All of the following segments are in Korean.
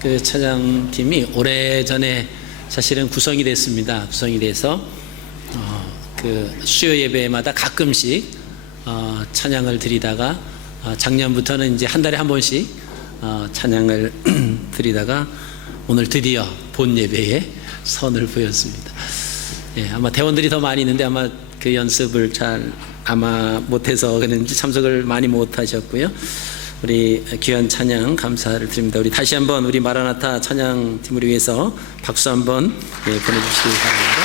그 찬양팀이 오래전에 사실은 구성이 됐습니다. 구성이 돼서 그 수요 예배마다 가끔씩 찬양을 드리다가 작년부터는 이제 한 달에 한 번씩 찬양을 드리다가 오늘 드디어 본 예배에 선을 보였습니다. 예, 아마 대원들이 더 많이 있는데 아마 그 연습을 잘 아마 못해서 그런지 참석을 많이 못하셨고요. 우리 귀한 찬양 감사를 드립니다. 우리 다시 한번 우리 마라나타 찬양팀을 위해서 박수 한번 보내주시기 바랍니다.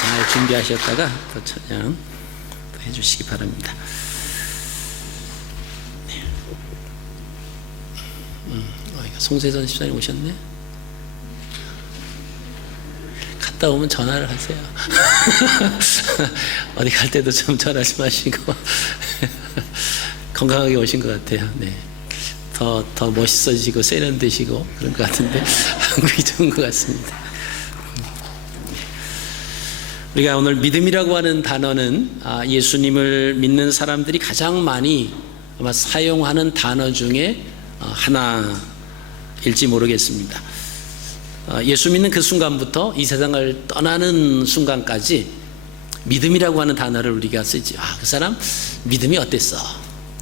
잘 준비하셨다가 또 찬양 해주시기 바랍니다. 송세선 집사님 오셨네. 갔다 오면 전화를 하세요. 어디 갈 때도 좀 전화하지 마시고 건강하게 오신 것 같아요. 네. 더 멋있어지고 세련되시고 그런 것 같은데 한국이 좋은 것 같습니다. 우리가 오늘 믿음이라고 하는 단어는 예수님을 믿는 사람들이 가장 많이 아마 사용하는 단어 중에 하나일지 모르겠습니다. 예수 믿는 그 순간부터 이 세상을 떠나는 순간까지 믿음이라고 하는 단어를 우리가 쓰지. 그 사람 믿음이 어땠어?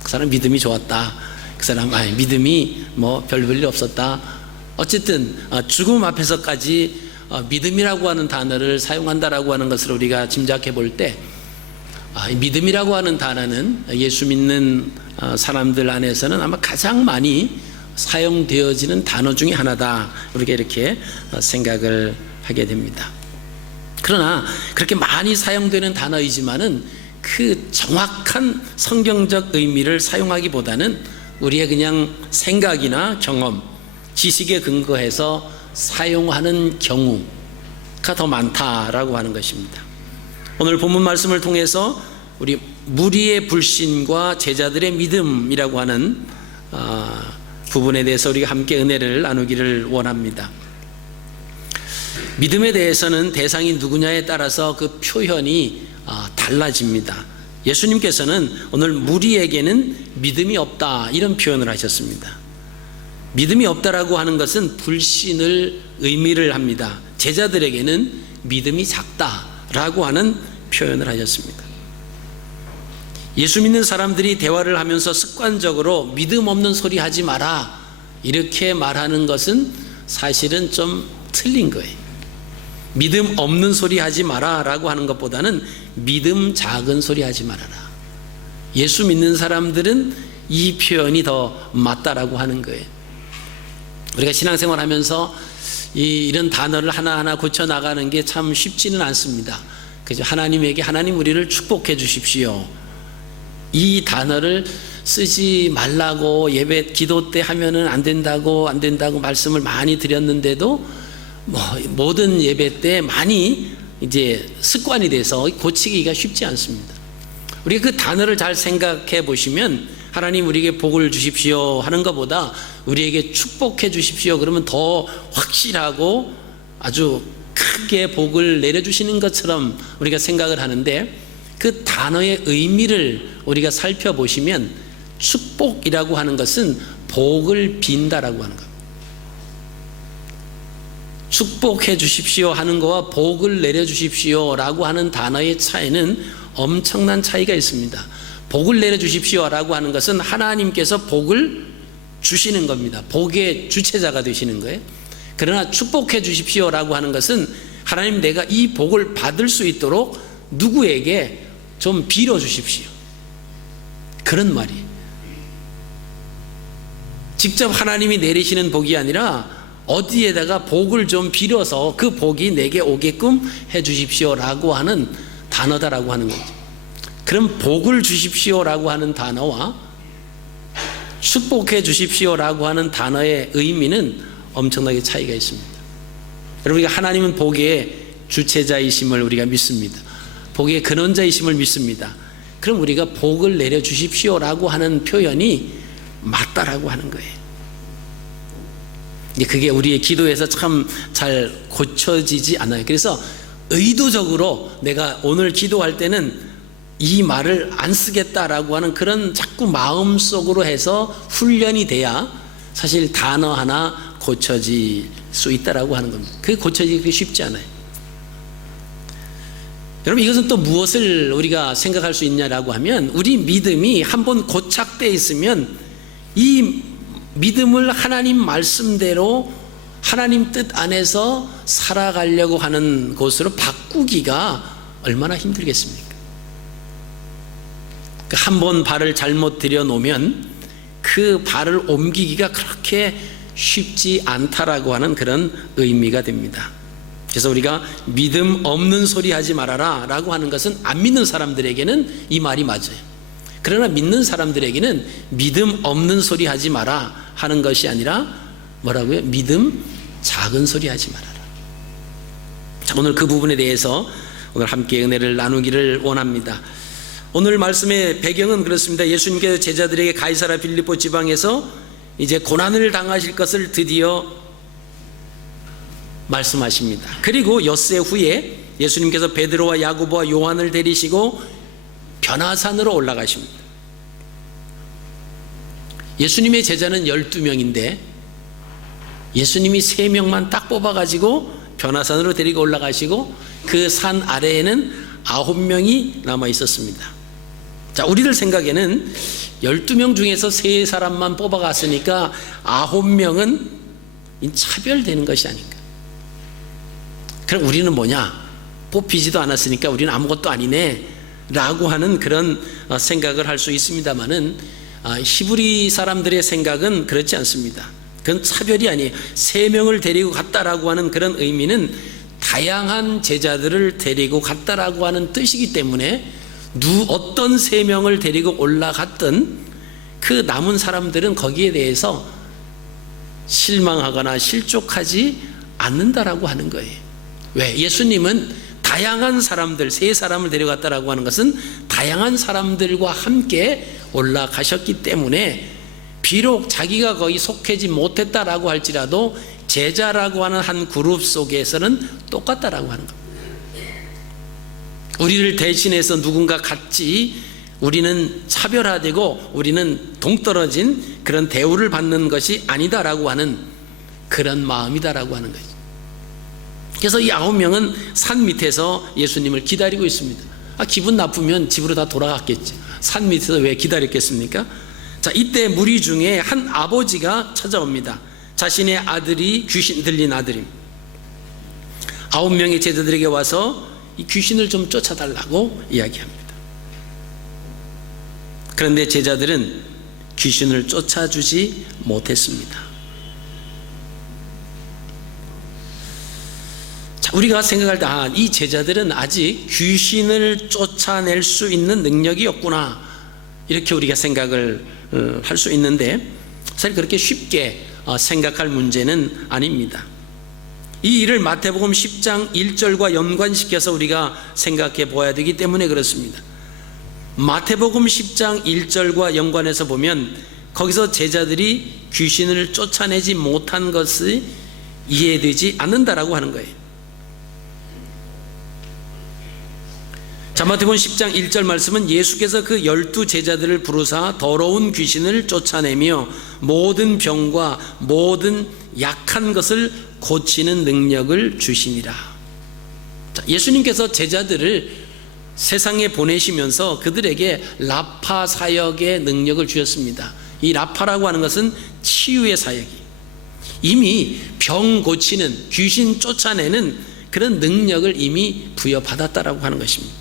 그 사람 믿음이 좋았다. 그 사람 믿음이 뭐 별 볼 일 없었다. 어쨌든 죽음 앞에서까지 믿음이라고 하는 단어를 사용한다라고 하는 것을 우리가 짐작해 볼 때 믿음이라고 하는 단어는 예수 믿는 사람들 안에서는 아마 가장 많이 사용되어지는 단어 중에 하나다. 우리가 이렇게 생각을 하게 됩니다. 그러나 그렇게 많이 사용되는 단어이지만은 그 정확한 성경적 의미를 사용하기보다는 우리의 그냥 생각이나 경험, 지식에 근거해서 사용하는 경우가 더 많다라고 하는 것입니다. 오늘 본문 말씀을 통해서 우리 무리의 불신과 제자들의 믿음이라고 하는 부분에 대해서 우리가 함께 은혜를 나누기를 원합니다. 믿음에 대해서는 대상이 누구냐에 따라서 그 표현이 달라집니다. 예수님께서는 오늘 무리에게는 믿음이 없다 이런 표현을 하셨습니다. 믿음이 없다라고 하는 것은 불신을 의미를 합니다. 제자들에게는 믿음이 작다라고 하는 표현을 하셨습니다. 예수 믿는 사람들이 대화를 하면서 습관적으로 믿음 없는 소리 하지 마라 이렇게 말하는 것은 사실은 좀 틀린 거예요. 믿음 없는 소리 하지 마라 라고 하는 것보다는 믿음 작은 소리 하지 말아라. 예수 믿는 사람들은 이 표현이 더 맞다라고 하는 거예요. 우리가 신앙생활 하면서 이런 단어를 하나하나 고쳐나가는 게 참 쉽지는 않습니다. 그죠? 하나님에게 하나님 우리를 축복해 주십시오. 이 단어를 쓰지 말라고 예배 기도 때 하면은 안 된다고 말씀을 많이 드렸는데도 모든 예배 때 많이 이제 습관이 돼서 고치기가 쉽지 않습니다. 우리가 그 단어를 잘 생각해 보시면 하나님 우리에게 복을 주십시오 하는 것보다 우리에게 축복해 주십시오 그러면 더 확실하고 아주 크게 복을 내려주시는 것처럼 우리가 생각을 하는데 그 단어의 의미를 우리가 살펴보시면 축복이라고 하는 것은 복을 빈다라고 하는 겁니다. 축복해 주십시오 하는 거와 복을 내려주십시오 라고 하는 단어의 차이는 엄청난 차이가 있습니다. 복을 내려주십시오 라고 하는 것은 하나님께서 복을 주시는 겁니다. 복의 주체자가 되시는 거예요. 그러나 축복해 주십시오 라고 하는 것은 하나님 내가 이 복을 받을 수 있도록 누구에게 좀 빌어주십시오 그런 말이에요. 직접 하나님이 내리시는 복이 아니라 어디에다가 복을 좀 빌어서 그 복이 내게 오게끔 해 주십시오 라고 하는 단어다라고 하는 거죠. 그럼 복을 주십시오 라고 하는 단어와 축복해 주십시오 라고 하는 단어의 의미는 엄청나게 차이가 있습니다. 여러분, 하나님은 복의 주체자이심을 우리가 믿습니다. 복의 근원자이심을 믿습니다. 그럼 우리가 복을 내려 주십시오 라고 하는 표현이 맞다라고 하는 거예요. 그게 우리의 기도에서 참 잘 고쳐지지 않아요. 그래서 의도적으로 내가 오늘 기도할 때는 이 말을 안 쓰겠다라고 하는 그런 자꾸 마음속으로 해서 훈련이 돼야 사실 단어 하나 고쳐질 수 있다라고 하는 겁니다. 그게 고쳐지기 쉽지 않아요. 여러분, 이것은 또 무엇을 우리가 생각할 수 있냐라고 하면, 우리 믿음이 한번 고착되어 있으면 이 믿음을 하나님 말씀대로 하나님 뜻 안에서 살아가려고 하는 곳으로 바꾸기가 얼마나 힘들겠습니까? 한 번 발을 잘못 들여놓으면 그 발을 옮기기가 그렇게 쉽지 않다라고 하는 그런 의미가 됩니다. 그래서 우리가 믿음 없는 소리 하지 말아라 라고 하는 것은 안 믿는 사람들에게는 이 말이 맞아요. 그러나 믿는 사람들에게는 믿음 없는 소리 하지 마라 하는 것이 아니라 뭐라고요? 믿음 작은 소리 하지 말아라. 자, 오늘 그 부분에 대해서 오늘 함께 은혜를 나누기를 원합니다. 오늘 말씀의 배경은 그렇습니다. 예수님께서 제자들에게 가이사랴 빌립보 지방에서 이제 고난을 당하실 것을 드디어 말씀하십니다. 그리고 엿새 후에 예수님께서 베드로와 야고보와 요한을 데리시고 변화산으로 올라가십니다. 예수님의 제자는 12명인데 예수님이 3명만 딱 뽑아가지고 변화산으로 데리고 올라가시고 그 산 아래에는 9명이 남아 있었습니다. 자, 우리들 생각에는 12명 중에서 3사람만 뽑아갔으니까 9명은 차별되는 것이 아닌가. 그럼 우리는 뭐냐? 뽑히지도 않았으니까 우리는 아무것도 아니네 라고 하는 그런 생각을 할 수 있습니다만은 히브리 사람들의 생각은 그렇지 않습니다. 그건 차별이 아니에요. 3명을 데리고 갔다라고 하는 그런 의미는 다양한 제자들을 데리고 갔다라고 하는 뜻이기 때문에 어떤 3명을 데리고 올라갔든 그 남은 사람들은 거기에 대해서 실망하거나 실족하지 않는다라고 하는 거예요. 왜? 예수님은 다양한 사람들, 3사람을 데려갔다라고 하는 것은 다양한 사람들과 함께 올라가셨기 때문에 비록 자기가 거기 속하지 못했다라고 할지라도 제자라고 하는 한 그룹 속에서는 똑같다라고 하는 겁니다. 우리를 대신해서 누군가 같이 우리는 차별화되고 우리는 동떨어진 그런 대우를 받는 것이 아니다라고 하는 그런 마음이다라고 하는 거죠. 그래서 이 9명은 산 밑에서 예수님을 기다리고 있습니다. 기분 나쁘면 집으로 다 돌아갔겠지. 산 밑에서 왜 기다렸겠습니까? 자, 이때 무리 중에 한 아버지가 찾아옵니다. 자신의 아들이 귀신 들린 아들입니다. 9명의 제자들에게 와서 이 귀신을 좀 쫓아달라고 이야기합니다. 그런데 제자들은 귀신을 쫓아주지 못했습니다. 자, 우리가 생각할 때 이 제자들은 아직 귀신을 쫓아낼 수 있는 능력이 없구나, 이렇게 우리가 생각을 할 수 있는데 사실 그렇게 쉽게 생각할 문제는 아닙니다. 이 일을 마태복음 10장 1절과 연관시켜서 우리가 생각해 보아야 되기 때문에 그렇습니다. 마태복음 10장 1절과 연관해서 보면 거기서 제자들이 귀신을 쫓아내지 못한 것이 이해되지 않는다라고 하는 거예요. 자, 마태복음 10장 1절 말씀은 예수께서 그 12제자들을 부르사 더러운 귀신을 쫓아내며 모든 병과 모든 약한 것을 고치는 능력을 주시니라. 자, 예수님께서 제자들을 세상에 보내시면서 그들에게 라파 사역의 능력을 주셨습니다. 이 라파라고 하는 것은 치유의 사역이, 이미 병 고치는, 귀신 쫓아내는 그런 능력을 이미 부여받았다라고 하는 것입니다.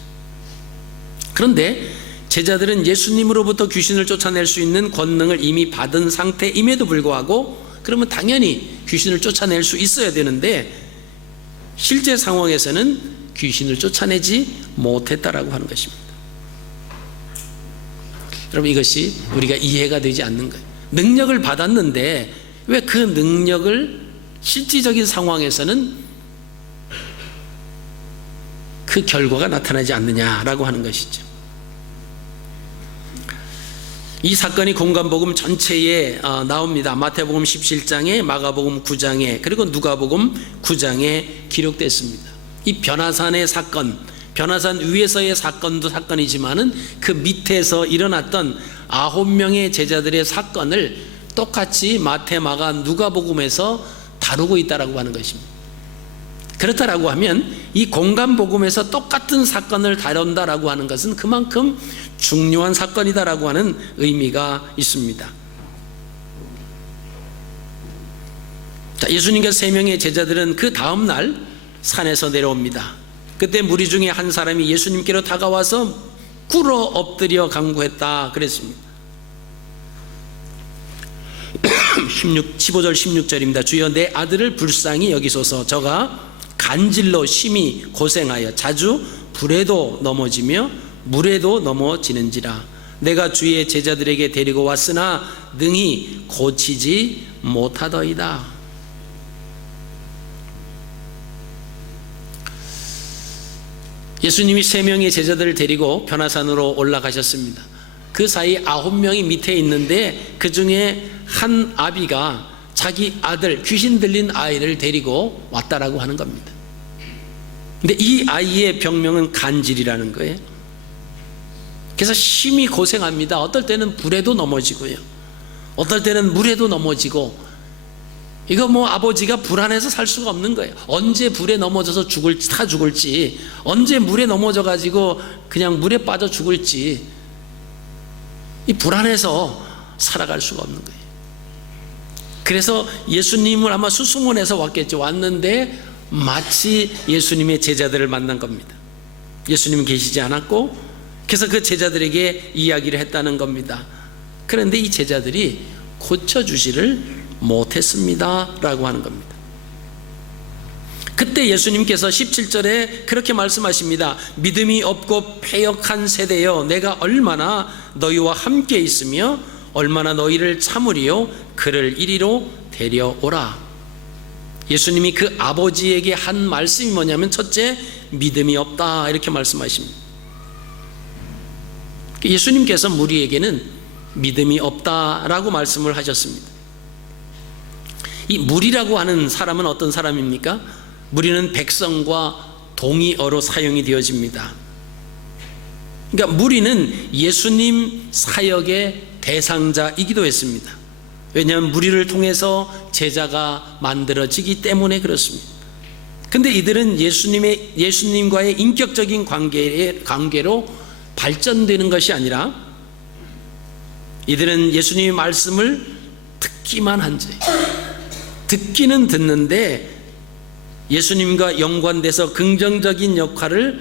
그런데 제자들은 예수님으로부터 귀신을 쫓아낼 수 있는 권능을 이미 받은 상태임에도 불구하고 그러면 당연히 귀신을 쫓아낼 수 있어야 되는데 실제 상황에서는 귀신을 쫓아내지 못했다라고 하는 것입니다. 여러분, 이것이 우리가 이해가 되지 않는 거예요. 능력을 받았는데 왜 그 능력을 실질적인 상황에서는 그 결과가 나타나지 않느냐라고 하는 것이죠. 이 사건이 공관복음 전체에 나옵니다. 마태복음 17장에, 마가복음 9장에, 그리고 누가복음 9장에 기록됐습니다. 이 변화산의 사건, 변화산 위에서의 사건도 사건이지만은 그 밑에서 일어났던 9명의 제자들의 사건을 똑같이 마태, 마가, 누가복음에서 다루고 있다라고 하는 것입니다. 그렇다라고 하면 이 공간복음에서 똑같은 사건을 다룬다라고 하는 것은 그만큼 중요한 사건이다라고 하는 의미가 있습니다. 자, 예수님과 3명의 제자들은 그 다음 날 산에서 내려옵니다. 그때 무리 중에 한 사람이 예수님께로 다가와서 꿇어 엎드려 간구했다 그랬습니다. 15절 16절입니다. 주여, 내 아들을 불쌍히 여기소서. 저가 간질로 심히 고생하여 자주 불에도 넘어지며 물에도 넘어지는지라. 내가 주의 제자들에게 데리고 왔으나 능히 고치지 못하더이다. 예수님이 3명의 제자들을 데리고 변화산으로 올라가셨습니다. 그 사이 9명이 밑에 있는데 그 중에 한 아비가 자기 아들, 귀신 들린 아이를 데리고 왔다라고 하는 겁니다. 근데 이 아이의 병명은 간질이라는 거예요. 그래서 심히 고생합니다. 어떨 때는 불에도 넘어지고요, 어떨 때는 물에도 넘어지고, 이거 뭐 아버지가 불안해서 살 수가 없는 거예요. 언제 불에 넘어져서 타 죽을지, 언제 물에 넘어져 가지고 그냥 물에 빠져 죽을지, 이 불안해서 살아갈 수가 없는 거예요. 그래서 예수님을 아마 수소문해서 왔겠죠. 왔는데 마치 예수님의 제자들을 만난 겁니다. 예수님은 계시지 않았고, 그래서 그 제자들에게 이야기를 했다는 겁니다. 그런데 이 제자들이 고쳐주지를 못했습니다 라고 하는 겁니다. 그때 예수님께서 17절에 그렇게 말씀하십니다. 믿음이 없고 패역한 세대여, 내가 얼마나 너희와 함께 있으며 얼마나 너희를 참으리요, 그를 이리로 데려오라. 예수님이 그 아버지에게 한 말씀이 뭐냐면, 첫째, 믿음이 없다 이렇게 말씀하십니다. 예수님께서 무리에게는 믿음이 없다라고 말씀을 하셨습니다. 이 무리라고 하는 사람은 어떤 사람입니까? 무리는 백성과 동의어로 사용이 되어집니다. 그러니까 무리는 예수님 사역의 대상자이기도 했습니다. 왜냐하면 무리를 통해서 제자가 만들어지기 때문에 그렇습니다. 근데 이들은 예수님과의 인격적인 관계로 발전되는 것이 아니라, 이들은 예수님의 말씀을 듣기만 한 죄, 듣기는 듣는데 예수님과 연관돼서 긍정적인 역할을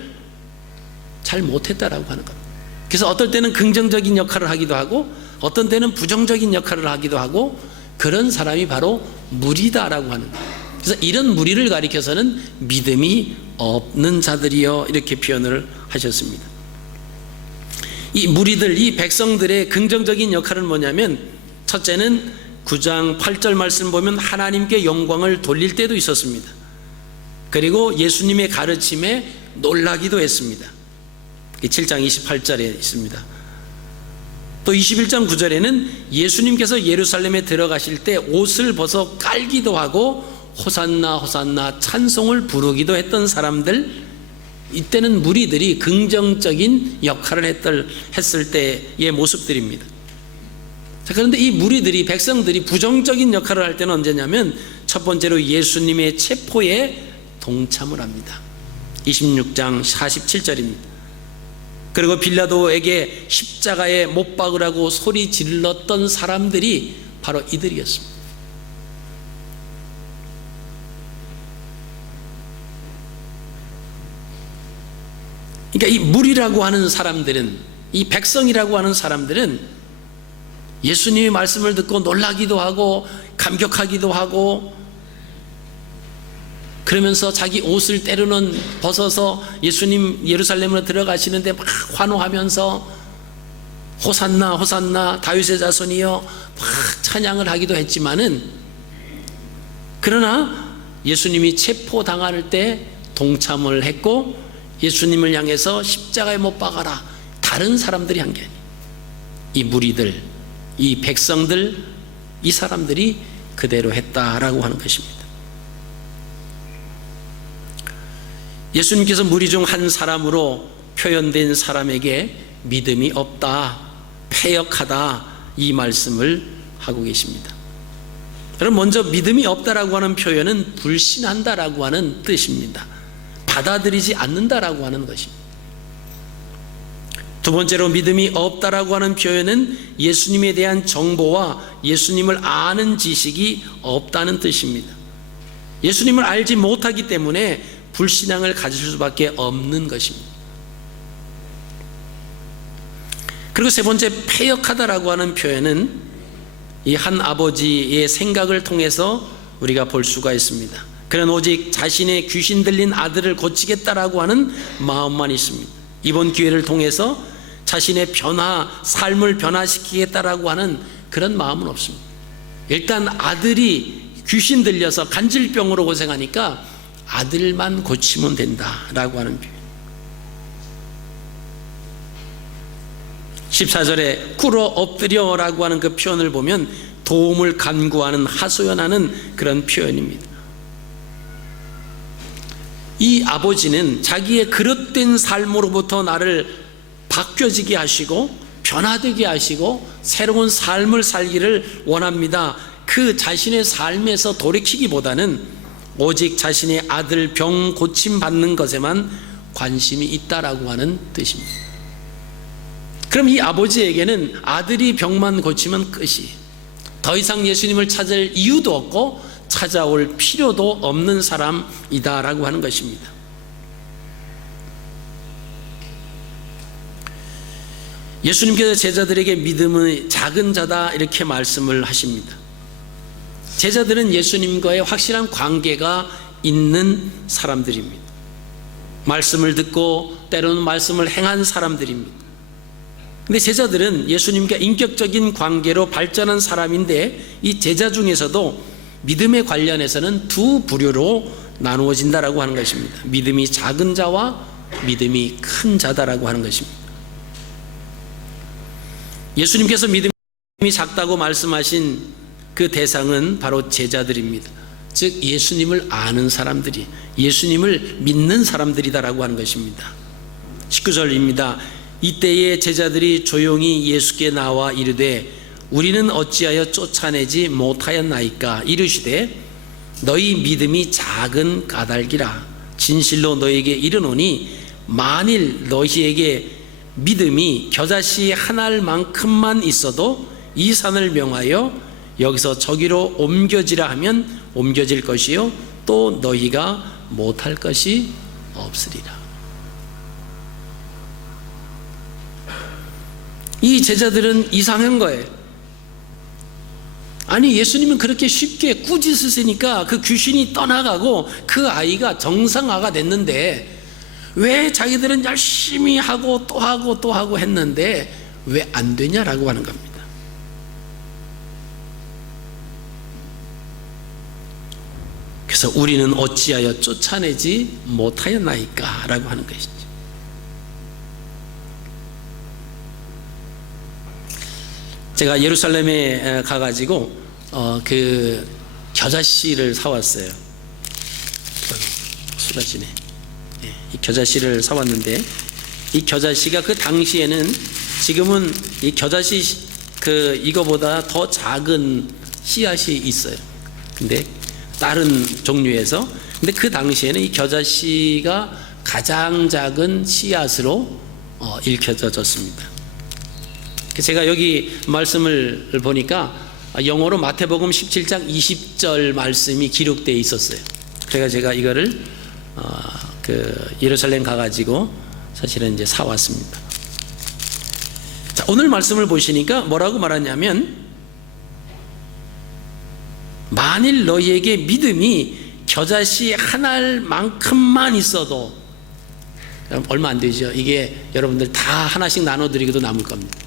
잘 못했다라고 하는 겁니다. 그래서 어떨 때는 긍정적인 역할을 하기도 하고, 어떤 때는 부정적인 역할을 하기도 하고, 그런 사람이 바로 무리다라고 하는 거예요. 그래서 이런 무리를 가리켜서는 믿음이 없는 자들이여 이렇게 표현을 하셨습니다. 이 무리들, 이 백성들의 긍정적인 역할은 뭐냐면, 첫째는 9장 8절 말씀 보면 하나님께 영광을 돌릴 때도 있었습니다. 그리고 예수님의 가르침에 놀라기도 했습니다. 7장 28절에 있습니다. 또 21장 9절에는 예수님께서 예루살렘에 들어가실 때 옷을 벗어 깔기도 하고 호산나 호산나 찬송을 부르기도 했던 사람들, 이때는 무리들이 긍정적인 역할을 했을 때의 모습들입니다. 자, 그런데 이 무리들이, 백성들이 부정적인 역할을 할 때는 언제냐면, 첫 번째로 예수님의 체포에 동참을 합니다. 26장 47절입니다. 그리고 빌라도에게 십자가에 못 박으라고 소리 질렀던 사람들이 바로 이들이었습니다. 그러니까 이 무리라고 하는 사람들은, 이 백성이라고 하는 사람들은 예수님의 말씀을 듣고 놀라기도 하고 감격하기도 하고, 그러면서 자기 옷을 때로는 벗어서 예수님 예루살렘으로 들어가시는데 막 환호하면서 호산나 호산나 다윗의 자손이여 막 찬양을 하기도 했지만은, 그러나 예수님이 체포당할 때 동참을 했고 예수님을 향해서 십자가에 못 박아라, 다른 사람들이 한 게 아니에요. 이 무리들, 이 백성들, 이 사람들이 그대로 했다라고 하는 것입니다. 예수님께서 무리 중 한 사람으로 표현된 사람에게 믿음이 없다, 패역하다, 이 말씀을 하고 계십니다. 여러분, 먼저 믿음이 없다라고 하는 표현은 불신한다라고 하는 뜻입니다. 받아들이지 않는다라고 하는 것입니다. 두 번째로 믿음이 없다라고 하는 표현은 예수님에 대한 정보와 예수님을 아는 지식이 없다는 뜻입니다. 예수님을 알지 못하기 때문에 불신앙을 가질 수밖에 없는 것입니다. 그리고 세 번째, 패역하다라고 하는 표현은 이 한 아버지의 생각을 통해서 우리가 볼 수가 있습니다. 그는 오직 자신의 귀신 들린 아들을 고치겠다라고 하는 마음만 있습니다. 이번 기회를 통해서 자신의 삶을 변화시키겠다라고 하는 그런 마음은 없습니다. 일단 아들이 귀신 들려서 간질병으로 고생하니까 아들만 고치면 된다라고 하는 표현. 14절에 꿇어 엎드려라고 하는 그 표현을 보면 도움을 간구하는, 하소연하는 그런 표현입니다. 이 아버지는 자기의 그릇된 삶으로부터 나를 바뀌어지게 하시고 변화되게 하시고 새로운 삶을 살기를 원합니다. 그 자신의 삶에서 돌이키기보다는 오직 자신의 아들 병 고침 받는 것에만 관심이 있다라고 하는 뜻입니다. 그럼 이 아버지에게는 아들이 병만 고치면 끝이, 더 이상 예수님을 찾을 이유도 없고 찾아올 필요도 없는 사람이다라고 하는 것입니다. 예수님께서 제자들에게 믿음의 작은 자다 이렇게 말씀을 하십니다. 제자들은 예수님과의 확실한 관계가 있는 사람들입니다. 말씀을 듣고 때로는 말씀을 행한 사람들입니다. 근데 제자들은 예수님과 인격적인 관계로 발전한 사람인데 이 제자 중에서도 믿음에 관련해서는 두 부류로 나누어진다라고 하는 것입니다. 믿음이 작은 자와 믿음이 큰 자다라고 하는 것입니다. 예수님께서 믿음이 작다고 말씀하신 그 대상은 바로 제자들입니다. 즉 예수님을 아는 사람들이, 예수님을 믿는 사람들이다라고 하는 것입니다. 19절입니다. 이때에 제자들이 조용히 예수께 나와 이르되 우리는 어찌하여 쫓아내지 못하였나이까. 이르시되 너희 믿음이 작은 까닭이라. 진실로 너희에게 이르노니 만일 너희에게 믿음이 겨자씨 한 알만큼만 있어도 이 산을 명하여 여기서 저기로 옮겨지라 하면 옮겨질 것이요 또 너희가 못할 것이 없으리라. 이 제자들은 이상한 거예요. 아니 예수님은 그렇게 쉽게 꾸짖으시니까 그 귀신이 떠나가고 그 아이가 정상화가 됐는데 왜 자기들은 열심히 하고 또 하고 또 하고 했는데 왜 안 되냐라고 하는 겁니다. 그래서 우리는 어찌하여 쫓아내지 못하였나이까 라고 하는 것이죠. 제가 예루살렘에 가가지고 그 겨자씨를 사왔어요. 수라지네. 이 겨자씨를 사왔는데 이 겨자씨가 그 당시에는, 지금은 이 겨자씨 이거보다 더 작은 씨앗이 있어요. 근데 다른 종류에서, 근데 그 당시에는 이 겨자씨가 가장 작은 씨앗으로 읽혀졌습니다. 제가 여기 말씀을 보니까 영어로 마태복음 17장 20절 말씀이 기록되어 있었어요. 그래서 제가 이거를 예루살렘 가가지고 사실은 이제 사왔습니다. 자, 오늘 말씀을 보시니까 뭐라고 말하냐면 만일 너희에게 믿음이 겨자씨 한 알만큼만 있어도, 얼마 안 되죠. 이게 여러분들 다 하나씩 나눠드리고도 남을 겁니다.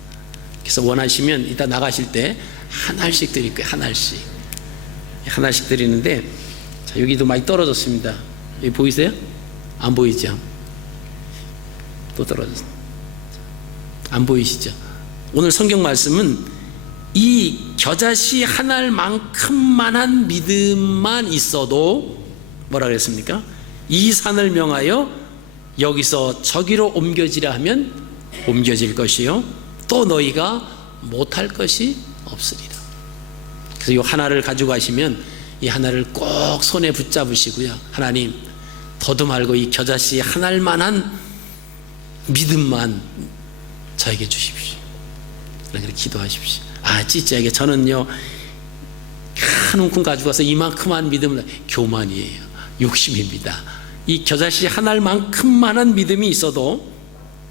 그래서 원하시면 이따 나가실 때 한 알씩 드릴 거예요. 한 알씩. 하나씩 드리는데, 자, 여기도 많이 떨어졌습니다. 여기 보이세요? 안 보이죠? 또 떨어졌어요. 안 보이시죠? 오늘 성경 말씀은 이 겨자씨 한 알만큼만한 믿음만 있어도 뭐라 그랬습니까? 이 산을 명하여 여기서 저기로 옮겨지라 하면 옮겨질 것이요 또 너희가 못할 것이 없으리라. 그래서 이 하나를 가지고 가시면 이 하나를 꼭 손에 붙잡으시고요, 하나님 더도 말고 이 겨자씨 하나일 만한 믿음만 저에게 주십시오. 그렇게 기도하십시오. 진짜에게 저는요 한 움큼 가지고 와서 이만큼한 믿음을, 교만이에요, 욕심입니다. 이 겨자씨 하나만큼만한 믿음이 있어도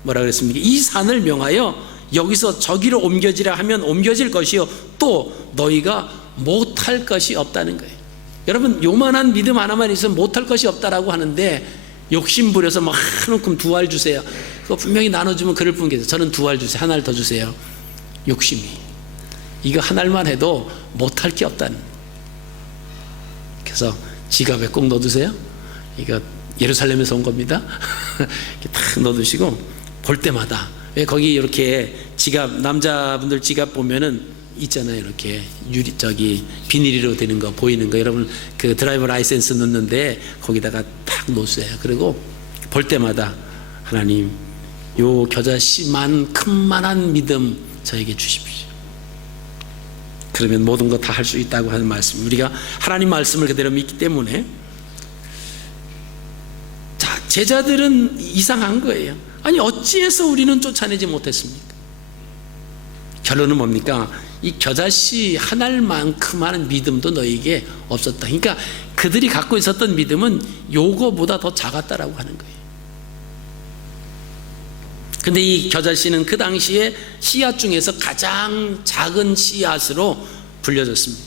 뭐라 그랬습니까? 이 산을 명하여 여기서 저기로 옮겨지라 하면 옮겨질 것이요 또 너희가 못할 것이 없다는 거예요. 여러분, 요만한 믿음 하나만 있으면 못할 것이 없다라고 하는데 욕심 부려서 막 한 움큼 2알 주세요. 그거 분명히 나눠주면 그럴 뿐 계세요. 저는 2알 주세요, 하나를 더 주세요. 욕심이, 이거 하나만 해도 못할 게 없다는. 그래서 지갑에 꼭 넣어두세요. 이거 예루살렘에서 온 겁니다. 이렇게 탁 넣어두시고 볼 때마다, 왜 거기 이렇게 지갑, 남자분들 지갑 보면은 있잖아요, 이렇게 비닐로 되는 거 보이는 거, 여러분 그 드라이버 라이센스 넣는데 거기다가 딱 놓으세요. 그리고 볼 때마다 하나님 요 겨자씨만큼만한 믿음 저에게 주십시오. 그러면 모든 거 다 할 수 있다고 하는 말씀, 우리가 하나님 말씀을 그대로 믿기 때문에. 자, 제자들은 이상한 거예요. 아니 어찌해서 우리는 쫓아내지 못했습니까? 결론은 뭡니까? 이 겨자씨 한 알만큼 하는 믿음도 너에게 없었다. 그러니까 그들이 갖고 있었던 믿음은 요거보다 더 작았다라고 하는 거예요. 근데 이 겨자씨는 그 당시에 씨앗 중에서 가장 작은 씨앗으로 불려졌습니다.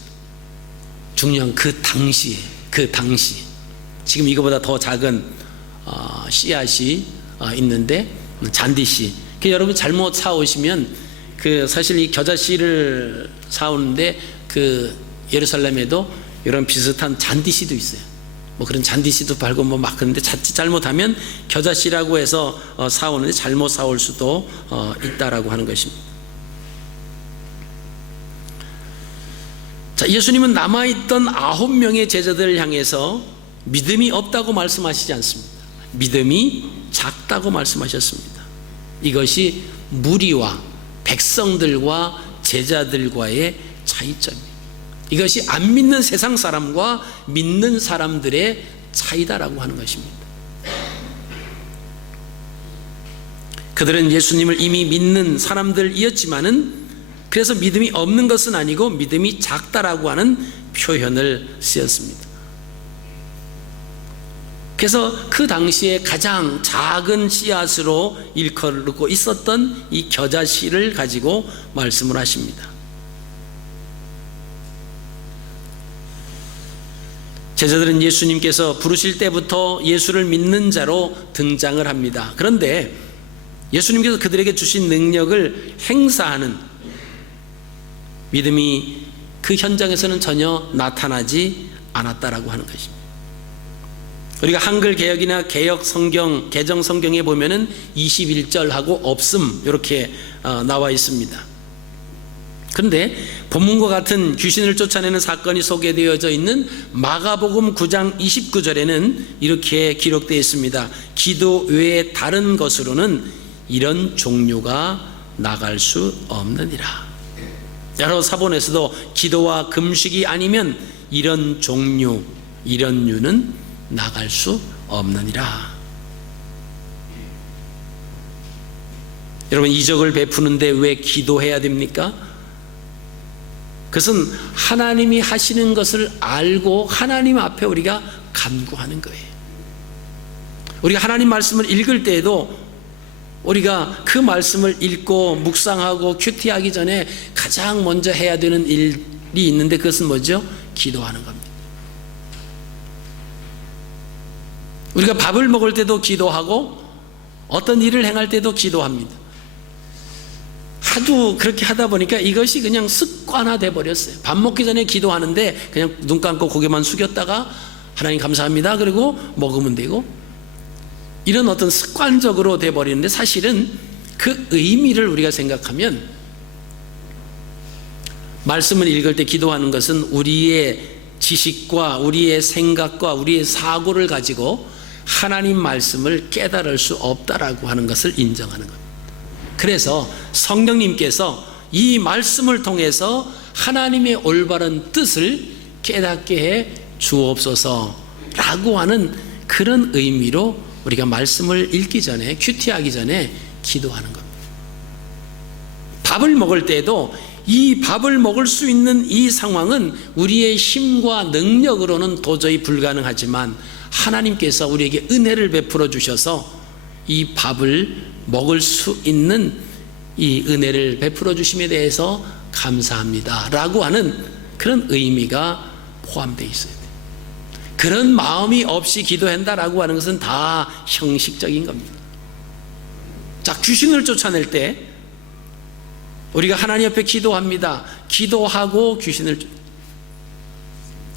중요한 그 당시 지금 이거보다 더 작은 씨앗이 있는데 잔디씨. 여러분 잘못 사오시면 사실 이 겨자씨를 사오는데 예루살렘에도 이런 비슷한 잔디씨도 있어요. 뭐 그런 잔디씨도 팔고 뭐 막 그런데 자칫 잘못하면 겨자씨라고 해서 사오는데 잘못 사올 수도 있다라고 하는 것입니다. 자, 예수님은 남아있던 9명의 제자들을 향해서 믿음이 없다고 말씀하시지 않습니다. 믿음이 작다고 말씀하셨습니다. 이것이 무리와 백성들과 제자들과의 차이점이에요. 이것이 안 믿는 세상 사람과 믿는 사람들의 차이다라고 하는 것입니다. 그들은 예수님을 이미 믿는 사람들이었지만은 그래서 믿음이 없는 것은 아니고 믿음이 작다라고 하는 표현을 쓰였습니다. 그래서 그 당시에 가장 작은 씨앗으로 일컬고 있었던 이 겨자씨를 가지고 말씀을 하십니다. 제자들은 예수님께서 부르실 때부터 예수를 믿는 자로 등장을 합니다. 그런데 예수님께서 그들에게 주신 능력을 행사하는 믿음이 그 현장에서는 전혀 나타나지 않았다라고 하는 것입니다. 우리가 한글 개역이나 개역 성경, 개정 성경에 보면은 21절하고 없음 이렇게 나와 있습니다. 그런데 본문과 같은 귀신을 쫓아내는 사건이 소개되어져 있는 마가복음 9장 29절에는 이렇게 기록되어 있습니다. 기도 외에 다른 것으로는 이런 종류가 나갈 수 없느니라. 여러 사본에서도 기도와 금식이 아니면 이런 종류, 이런 류는 나갈 수 없느니라. 여러분, 이적을 베푸는데 왜 기도해야 됩니까? 그것은 하나님이 하시는 것을 알고 하나님 앞에 우리가 간구하는 거예요. 우리가 하나님 말씀을 읽을 때에도 우리가 그 말씀을 읽고 묵상하고 큐티하기 전에 가장 먼저 해야 되는 일이 있는데 그것은 뭐죠? 기도하는 겁니다. 우리가 밥을 먹을 때도 기도하고 어떤 일을 행할 때도 기도합니다. 하도 그렇게 하다 보니까 이것이 그냥 습관화돼 버렸어요. 밥 먹기 전에 기도하는데 그냥 눈 감고 고개만 숙였다가 하나님 감사합니다 그리고 먹으면 되고, 이런 어떤 습관적으로 돼 버리는데 사실은 그 의미를 우리가 생각하면 말씀을 읽을 때 기도하는 것은 우리의 지식과 우리의 생각과 우리의 사고를 가지고 하나님 말씀을 깨달을 수 없다라고 하는 것을 인정하는 겁니다. 그래서 성령님께서 이 말씀을 통해서 하나님의 올바른 뜻을 깨닫게 해 주옵소서라고 하는 그런 의미로 우리가 말씀을 읽기 전에, 큐티하기 전에 기도하는 겁니다. 밥을 먹을 때에도 이 밥을 먹을 수 있는 이 상황은 우리의 힘과 능력으로는 도저히 불가능하지만 하나님께서 우리에게 은혜를 베풀어 주셔서 이 밥을 먹을 수 있는 이 은혜를 베풀어 주심에 대해서 감사합니다 라고 하는 그런 의미가 포함되어 있어야 돼요. 그런 마음이 없이 기도한다라고 하는 것은 다 형식적인 겁니다. 자, 귀신을 쫓아낼 때 우리가 하나님 앞에 기도합니다. 기도하고 귀신을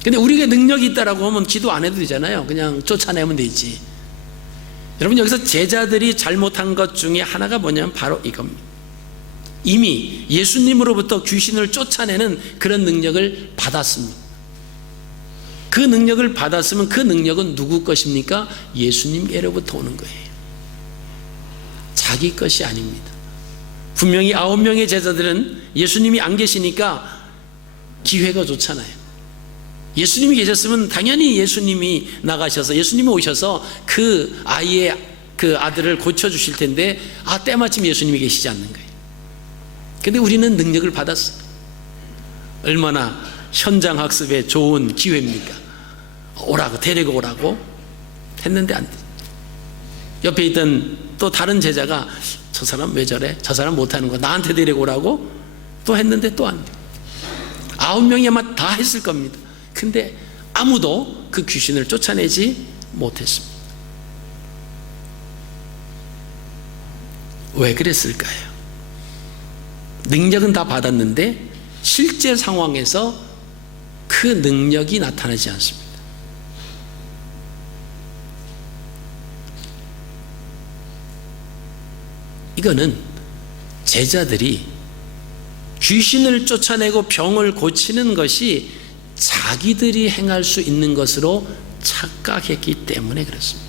근데 우리가 능력이 있다라고 하면 기도 안 해도 되잖아요. 그냥 쫓아내면 되지. 여러분, 여기서 제자들이 잘못한 것 중에 하나가 뭐냐면 바로 이겁니다. 이미 예수님으로부터 귀신을 쫓아내는 그런 능력을 받았습니다. 그 능력을 받았으면 그 능력은 누구 것입니까? 예수님께로부터 오는 거예요. 자기 것이 아닙니다. 분명히 9명의 제자들은 예수님이 안 계시니까 기회가 좋잖아요. 예수님이 계셨으면 당연히 예수님이 나가셔서, 예수님이 오셔서 그 아이의 그 아들을 고쳐주실 텐데, 때마침 예수님이 계시지 않는 거예요. 근데 우리는 능력을 받았어요. 얼마나 현장 학습에 좋은 기회입니까? 오라고, 데리고 오라고 했는데 안 돼. 옆에 있던 또 다른 제자가 저 사람 왜 저래? 저 사람 못하는 거 나한테 데리고 오라고 또 했는데 또 안 돼. 9명이 아마 다 했을 겁니다. 근데 아무도 그 귀신을 쫓아내지 못했습니다. 왜 그랬을까요? 능력은 다 받았는데 실제 상황에서 그 능력이 나타나지 않습니다. 이거는 제자들이 귀신을 쫓아내고 병을 고치는 것이 자기들이 행할 수 있는 것으로 착각했기 때문에 그렇습니다.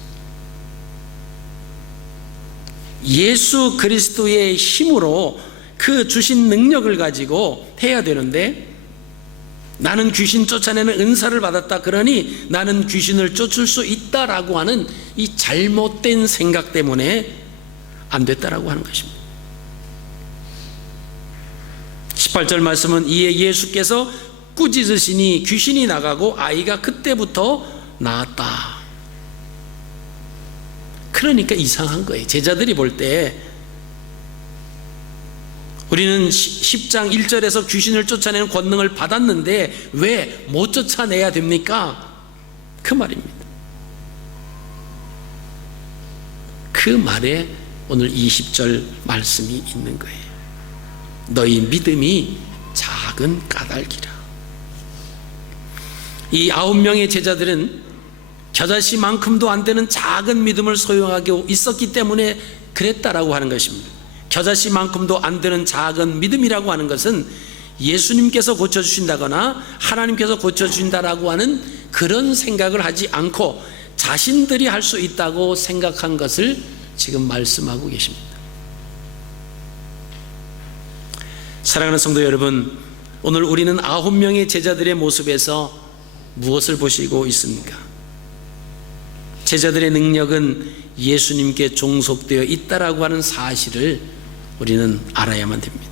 예수 그리스도의 힘으로 그 주신 능력을 가지고 해야 되는데, 나는 귀신 쫓아내는 은사를 받았다, 그러니 나는 귀신을 쫓을 수 있다라고 하는 이 잘못된 생각 때문에 안 됐다라고 하는 것입니다. 18절 말씀은 이에 예수께서 꾸짖으시니 귀신이 나가고 아이가 그때부터 나았다. 그러니까 이상한 거예요. 제자들이 볼 때 우리는 10장 1절에서 귀신을 쫓아내는 권능을 받았는데 왜 못 쫓아내야 됩니까? 그 말입니다. 그 말에 오늘 20절 말씀이 있는 거예요. 너희 믿음이 작은 까닭이라. 이 9명의 제자들은 겨자씨만큼도 안 되는 작은 믿음을 소유하고 있었기 때문에 그랬다라고 하는 것입니다. 겨자씨만큼도 안 되는 작은 믿음이라고 하는 것은 예수님께서 고쳐주신다거나 하나님께서 고쳐주신다라고 하는 그런 생각을 하지 않고 자신들이 할 수 있다고 생각한 것을 지금 말씀하고 계십니다. 사랑하는 성도 여러분, 오늘 우리는 9명의 제자들의 모습에서 무엇을 보시고 있습니까? 제자들의 능력은 예수님께 종속되어 있다라고 하는 사실을 우리는 알아야만 됩니다.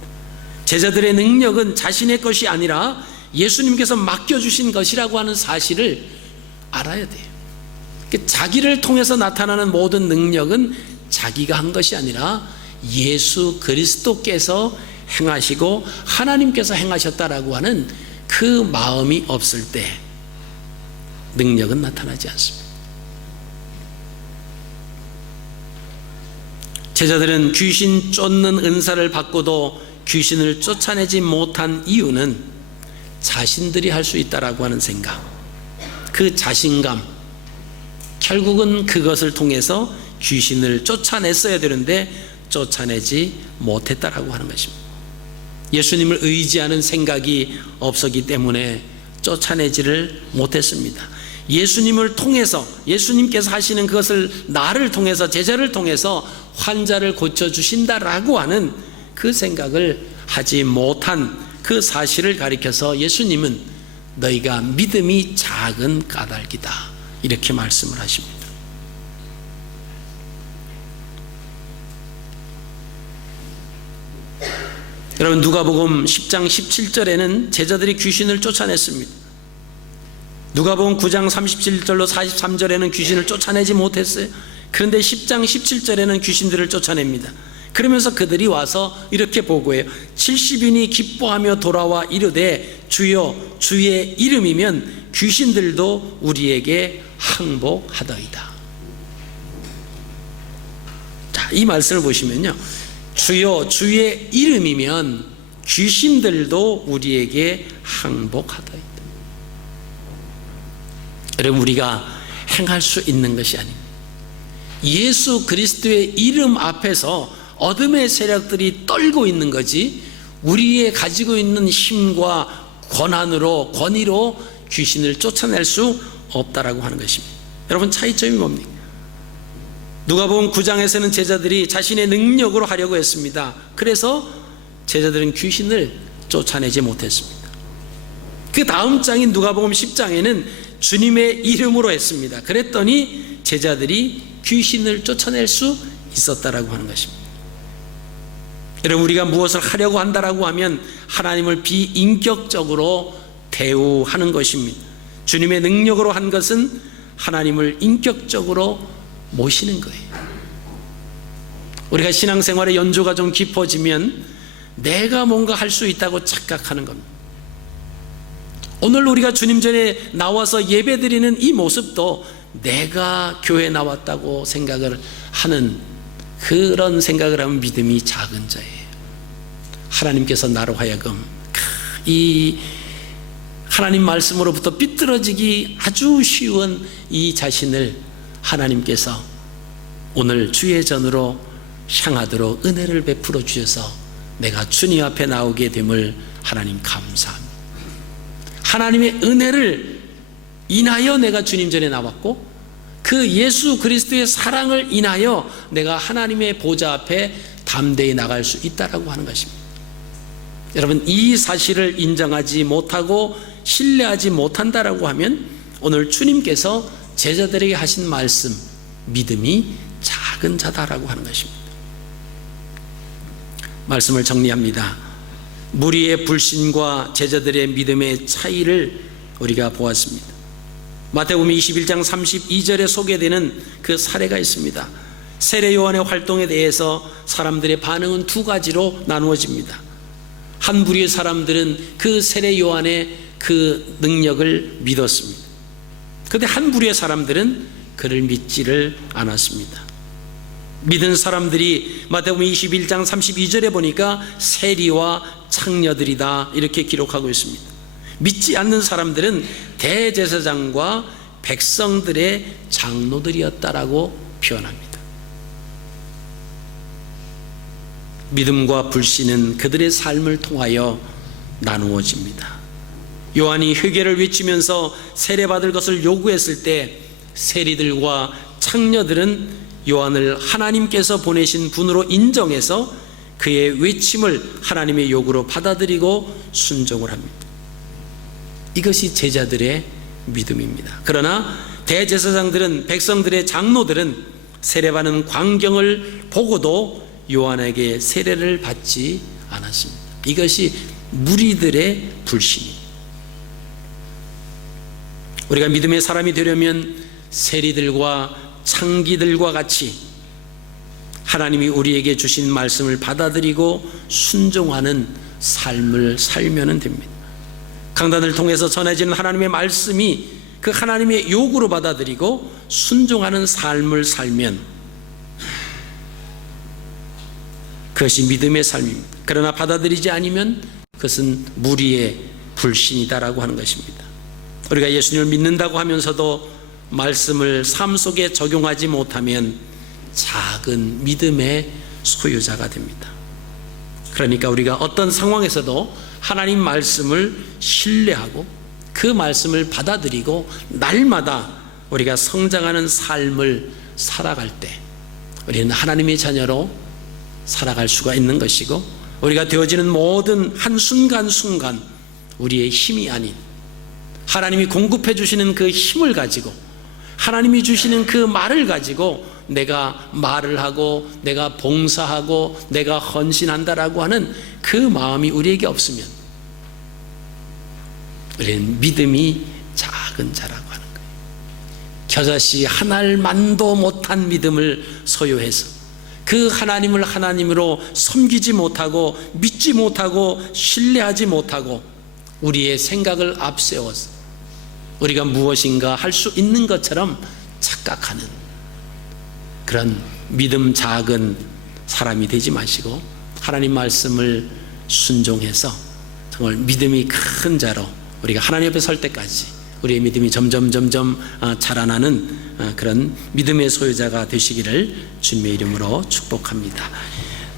제자들의 능력은 자신의 것이 아니라 예수님께서 맡겨주신 것이라고 하는 사실을 알아야 돼요. 자기를 통해서 나타나는 모든 능력은 자기가 한 것이 아니라 예수 그리스도께서 행하시고 하나님께서 행하셨다라고 하는 그 마음이 없을 때 능력은 나타나지 않습니다. 제자들은 귀신 쫓는 은사를 받고도 귀신을 쫓아내지 못한 이유는 자신들이 할 수 있다라고 하는 생각, 그 자신감, 결국은 그것을 통해서 귀신을 쫓아냈어야 되는데 쫓아내지 못했다라고 하는 것입니다. 예수님을 의지하는 생각이 없었기 때문에 쫓아내지를 못했습니다. 예수님을 통해서, 예수님께서 하시는 그것을 나를 통해서, 제자를 통해서 환자를 고쳐주신다라고 하는 그 생각을 하지 못한 그 사실을 가리켜서 예수님은 너희가 믿음이 작은 까닭이다, 이렇게 말씀을 하십니다. 여러분, 누가복음 10장 17절에는 제자들이 귀신을 쫓아냈습니다. 누가복음 9장 37절로 43절에는 귀신을 쫓아내지 못했어요. 그런데 10장 17절에는 귀신들을 쫓아냅니다. 그러면서 그들이 와서 이렇게 보고해요. 70인이 기뻐하며 돌아와 이르되 주여, 주의 이름이면 귀신들도 우리에게 항복하더이다. 자, 이 말씀을 보시면요, 주여, 주의 이름이면 귀신들도 우리에게 항복하더이다. 여러분, 우리가 행할 수 있는 것이 아닙니다. 예수 그리스도의 이름 앞에서 어둠의 세력들이 떨고 있는 거지, 우리의 가지고 있는 힘과 권위로 귀신을 쫓아낼 수 없다라고 하는 것입니다. 여러분, 차이점이 뭡니까? 누가복음 9장에서는 제자들이 자신의 능력으로 하려고 했습니다. 그래서 제자들은 귀신을 쫓아내지 못했습니다. 그 다음 장인 누가복음 10장에는 주님의 이름으로 했습니다. 그랬더니 제자들이 귀신을 쫓아낼 수 있었다라고 하는 것입니다. 여러분, 우리가 무엇을 하려고 한다라고 하면 하나님을 비인격적으로 대우하는 것입니다. 주님의 능력으로 한 것은 하나님을 인격적으로 모시는 거예요. 우리가 신앙생활의 연조가 좀 깊어지면 내가 뭔가 할 수 있다고 착각하는 겁니다. 오늘 우리가 주님 전에 나와서 예배드리는 이 모습도 내가 교회 나왔다고 생각을 하는, 그런 생각을 하면 믿음이 작은 자예요. 하나님께서 나로 하여금 이 하나님 말씀으로부터 삐뚤어지기 아주 쉬운 이 자신을 하나님께서 오늘 주의 전으로 향하도록 은혜를 베풀어 주셔서 내가 주님 앞에 나오게 됨을 하나님 감사합니다. 하나님의 은혜를 인하여 내가 주님 전에 나왔고, 그 예수 그리스도의 사랑을 인하여 내가 하나님의 보좌 앞에 담대히 나갈 수 있다라고 하는 것입니다. 여러분, 이 사실을 인정하지 못하고 신뢰하지 못한다라고 하면 오늘 주님께서 제자들에게 하신 말씀, 믿음이 작은 자다라고 하는 것입니다. 말씀을 정리합니다. 무리의 불신과 제자들의 믿음의 차이를 우리가 보았습니다. 마태복음 21장 32절에 소개되는 그 사례가 있습니다. 세례 요한의 활동에 대해서 사람들의 반응은 두 가지로 나누어집니다. 한 부류의 사람들은 그 세례 요한의 그 능력을 믿었습니다. 그런데 한 부류의 사람들은 그를 믿지를 않았습니다. 믿은 사람들이 마태복음 21장 32절에 보니까 세리와 창녀들이다, 이렇게 기록하고 있습니다. 믿지 않는 사람들은 대제사장과 백성들의 장로들이었다라고 표현합니다. 믿음과 불신은 그들의 삶을 통하여 나누어집니다. 요한이 회개를 외치면서 세례받을 것을 요구했을 때 세리들과 창녀들은 요한을 하나님께서 보내신 분으로 인정해서 그의 외침을 하나님의 요구로 받아들이고 순종을 합니다. 이것이 제자들의 믿음입니다. 그러나 대제사장들은, 백성들의 장로들은 세례받는 광경을 보고도 요한에게 세례를 받지 않았습니다. 이것이 무리들의 불신입니다. 우리가 믿음의 사람이 되려면 세리들과 창기들과 같이 하나님이 우리에게 주신 말씀을 받아들이고 순종하는 삶을 살면 됩니다. 강단을 통해서 전해지는 하나님의 말씀이 그 하나님의 요구로 받아들이고 순종하는 삶을 살면 그것이 믿음의 삶입니다. 그러나 받아들이지 않으면 그것은 무리의 불신이다라고 하는 것입니다. 우리가 예수님을 믿는다고 하면서도 말씀을 삶 속에 적용하지 못하면 작은 믿음의 소유자가 됩니다. 그러니까 우리가 어떤 상황에서도 하나님 말씀을 신뢰하고 그 말씀을 받아들이고 날마다 우리가 성장하는 삶을 살아갈 때 우리는 하나님의 자녀로 살아갈 수가 있는 것이고, 우리가 되어지는 모든 한순간순간 우리의 힘이 아닌 하나님이 공급해 주시는 그 힘을 가지고, 하나님이 주시는 그 말을 가지고 내가 말을 하고 내가 봉사하고 내가 헌신한다라고 하는 그 마음이 우리에게 없으면 우리는 믿음이 작은 자라고 하는 거예요. 겨자씨 한 알만도 못한 믿음을 소유해서 그 하나님을 하나님으로 섬기지 못하고 믿지 못하고 신뢰하지 못하고 우리의 생각을 앞세워서 우리가 무엇인가 할 수 있는 것처럼 착각하는 그런 믿음 작은 사람이 되지 마시고, 하나님 말씀을 순종해서 정말 믿음이 큰 자로 우리가 하나님 앞에 설 때까지 우리의 믿음이 점점 자라나는 그런 믿음의 소유자가 되시기를 주님의 이름으로 축복합니다.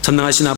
전능하신